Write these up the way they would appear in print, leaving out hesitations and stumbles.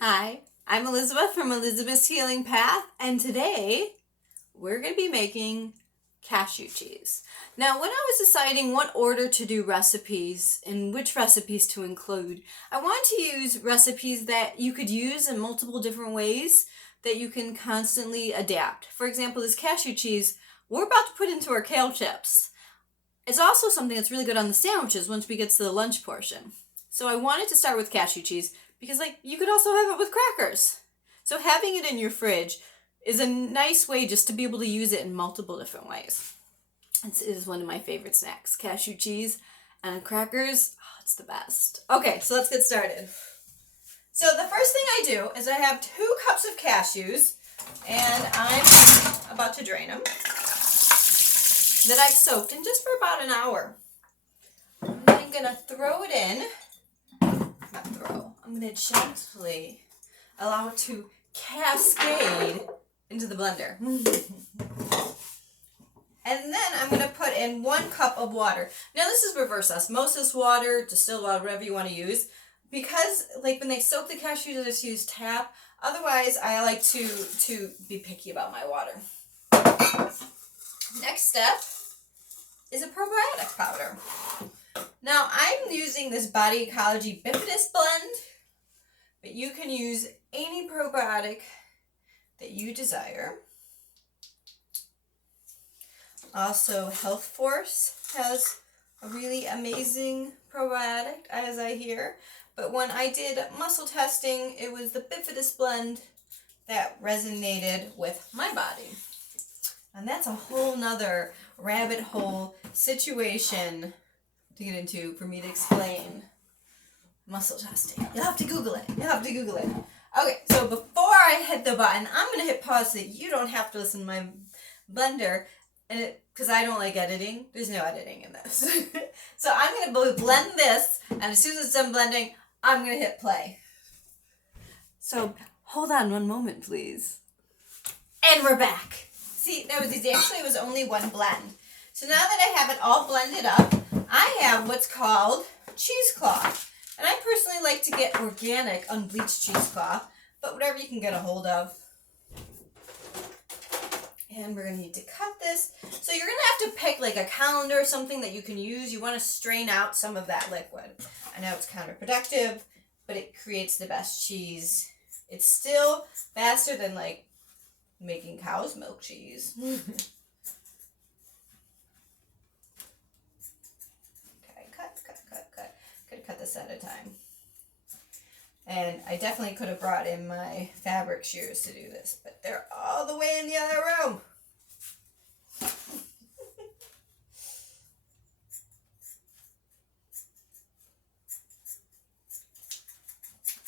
Hi, I'm Elizabeth from Elizabeth's Healing Path, and today we're going to be making cashew cheese. Now, when I was deciding what order to do recipes and which recipes to include, I wanted to use recipes that you could use in multiple different ways that you can constantly adapt. For example, this cashew cheese, we're about to put into our kale chips. It's also something that's really good on the sandwiches once we get to the lunch portion. So I wanted to start with cashew cheese because you could also have it with crackers. So having it in your fridge is a nice way just to be able to use it in multiple different ways. It is one of my favorite snacks, cashew cheese and crackers. Oh, it's the best. Okay, so let's get started. So the first thing I do is I have 2 cups of cashews, and I'm about to drain them, that I've soaked in just for about an hour. And I'm going to throw it in. I'm going to gently allow it to cascade into the blender. And then I'm going to put in 1 cup of water. Now this is reverse osmosis water, distilled water, whatever you want to use. Because when they soak the cashews, I just use tap. Otherwise, I like to be picky about my water. Next step is a probiotic powder. Now I'm using this Body Ecology Bifidus blend, but you can use any probiotic that you desire. Also, Health Force has a really amazing probiotic, as I hear. But when I did muscle testing, it was the Bifidus blend that resonated with my body. And that's a whole nother rabbit hole situation to get into for me to explain muscle testing. You'll have to Google it. Okay, so before I hit the button, I'm going to hit pause so that you don't have to listen to my blender, and because I don't like editing. There's no editing in this. So I'm going to blend this, and as soon as it's done blending, I'm going to hit play. So hold on one moment, please. And we're back. See, that was easy. Actually, it was only 1 blend. So now that I have it all blended up, I have what's called cheesecloth. And I personally like to get organic unbleached cheesecloth, but whatever you can get a hold of. And we're going to need to cut this. So you're going to have to pick a colander or something that you can use. You want to strain out some of that liquid. I know it's counterproductive, but it creates the best cheese. It's still faster than making cow's milk cheese. Okay, cut. Could have cut this at a time. And I definitely could have brought in my fabric shears to do this, but they're all the way in the other room.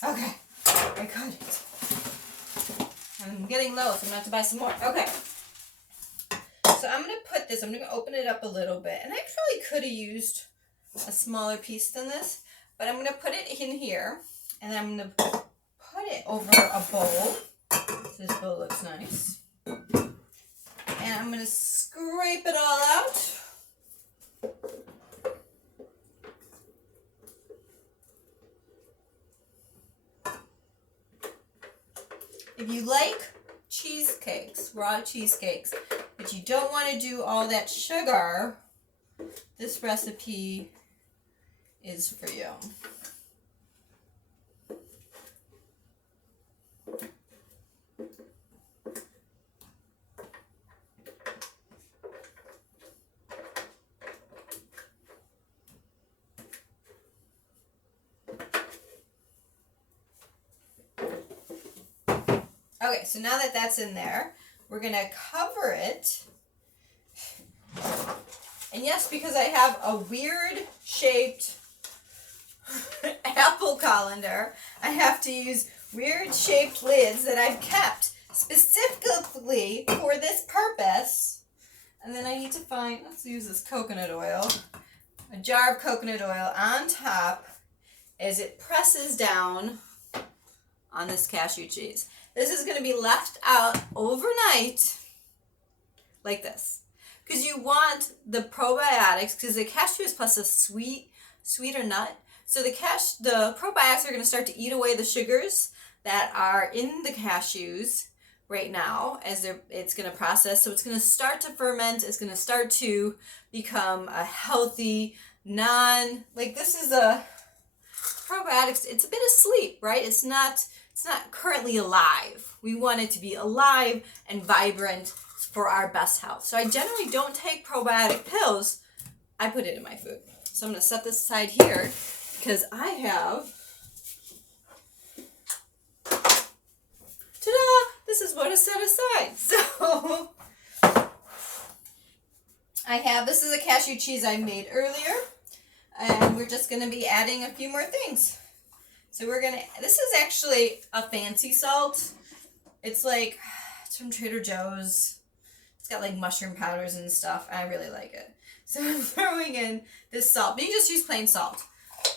Okay, I cut it. I'm getting low, so I'm going to have to buy some more. Okay. So I'm going to open it up a little bit. And I probably could have used a smaller piece than this, but I'm going to put it in here. And then I'm going to put it over a bowl. So this bowl looks nice. And I'm going to scrape it all out. If you like cheesecakes, raw cheesecakes, but you don't want to do all that sugar, this recipe is for you. Okay, so now that that's in there, we're going to cover it. And yes, because I have a weird shaped apple colander, I have to use weird shaped lids that I've kept specifically for this purpose. And then I need to find, let's use this coconut oil, a jar of coconut oil on top as it presses down on this cashew cheese. This is going to be left out overnight like this. Because you want the probiotics, because the cashew is plus a sweeter nut. So the probiotics are going to start to eat away the sugars that are in the cashews right now as it's going to process. So it's going to start to ferment. It's going to start to become a healthy, this is a probiotics. It's a bit asleep, right? It's not currently alive. We want it to be alive and vibrant for our best health. So I generally don't take probiotic pills. I put it in my food. So I'm going to set this aside here because I have, ta-da! This is what is set aside. So this is a cashew cheese I made earlier, and we're just going to be adding a few more things. So this is actually a fancy salt. It's from Trader Joe's. It's got like mushroom powders and stuff. I really like it. So I'm throwing in this salt. But you just use plain salt.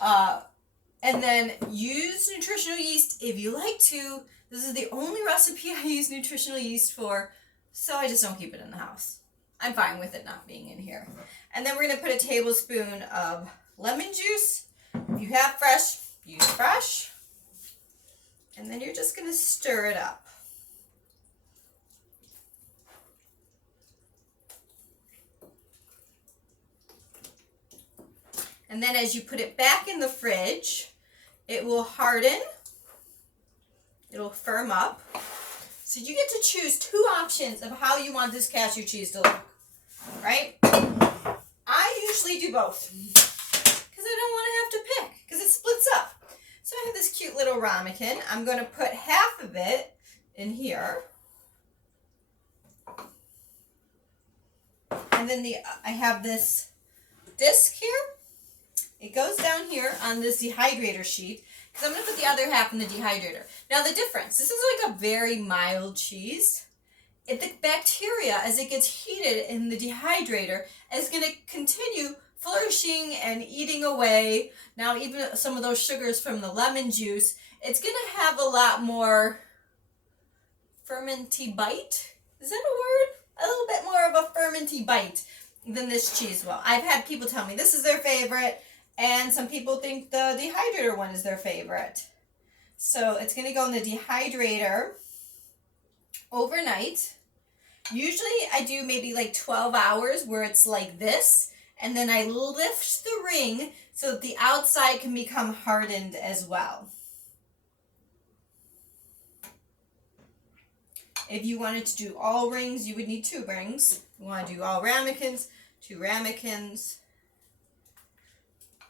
And then use nutritional yeast if you like to. This is the only recipe I use nutritional yeast for, so I just don't keep it in the house. I'm fine with it not being in here. And then we're going to put a tablespoon of lemon juice. If you have fresh, use fresh. And then you're just going to stir it up. And then as you put it back in the fridge, it will harden. It'll firm up. So you get to choose 2 options of how you want this cashew cheese to look, right? I usually do both because I don't want to have to pick because it splits up. So I have this cute little ramekin. I'm going to put half of it in here. And then I have this disc here. It goes down here on this dehydrator sheet because I'm going to put the other half in the dehydrator. Now the difference, this is like a very mild cheese. The bacteria, as it gets heated in the dehydrator, is going to continue flourishing and eating away. Now even some of those sugars from the lemon juice, it's going to have a lot more fermenty bite. Is that a word? A little bit more of a fermenty bite than this cheese will. I've had people tell me this is their favorite. And some people think the dehydrator one is their favorite. So it's going to go in the dehydrator overnight. Usually I do maybe like 12 hours where it's like this. And then I lift the ring so that the outside can become hardened as well. If you wanted to do all rings, you would need 2 rings. If you want to do all ramekins, 2 ramekins.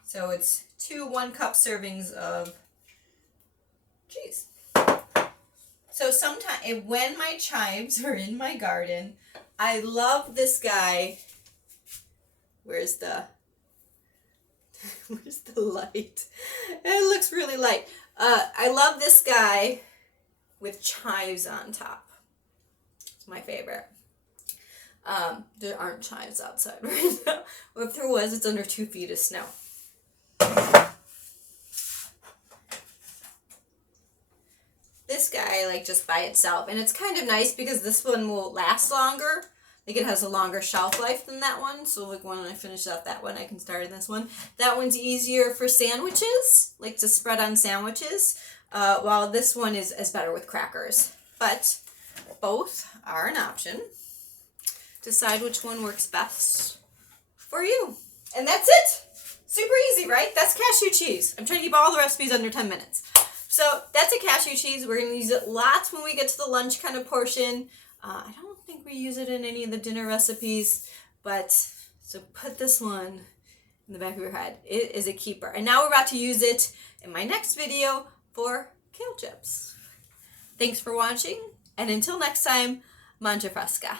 So it's 2 1-cup servings of cheese. So sometimes when my chives are in my garden, I love this guy. Where's the light? It looks really light. I love this guy with chives on top. It's my favorite. There aren't chives outside right now. Or if there was, it's under 2 feet of snow. This guy I like just by itself, and it's kind of nice because this one will last longer. Like it has a longer shelf life than that one. So like when I finish out that one, I can start in this one. That one's easier for sandwiches, like to spread on sandwiches, while this one is better with crackers. But both are an option. Decide which one works best for you. And that's it. Super easy, right? That's cashew cheese. I'm trying to keep all the recipes under 10 minutes. So that's a cashew cheese. We're going to use it lots when we get to the lunch kind of portion. I don't think we use it in any of the dinner recipes, but so put this one in the back of your head. It is a keeper. And now we're about to use it in my next video for kale chips. Thanks for watching, and until next time, mangia fresca.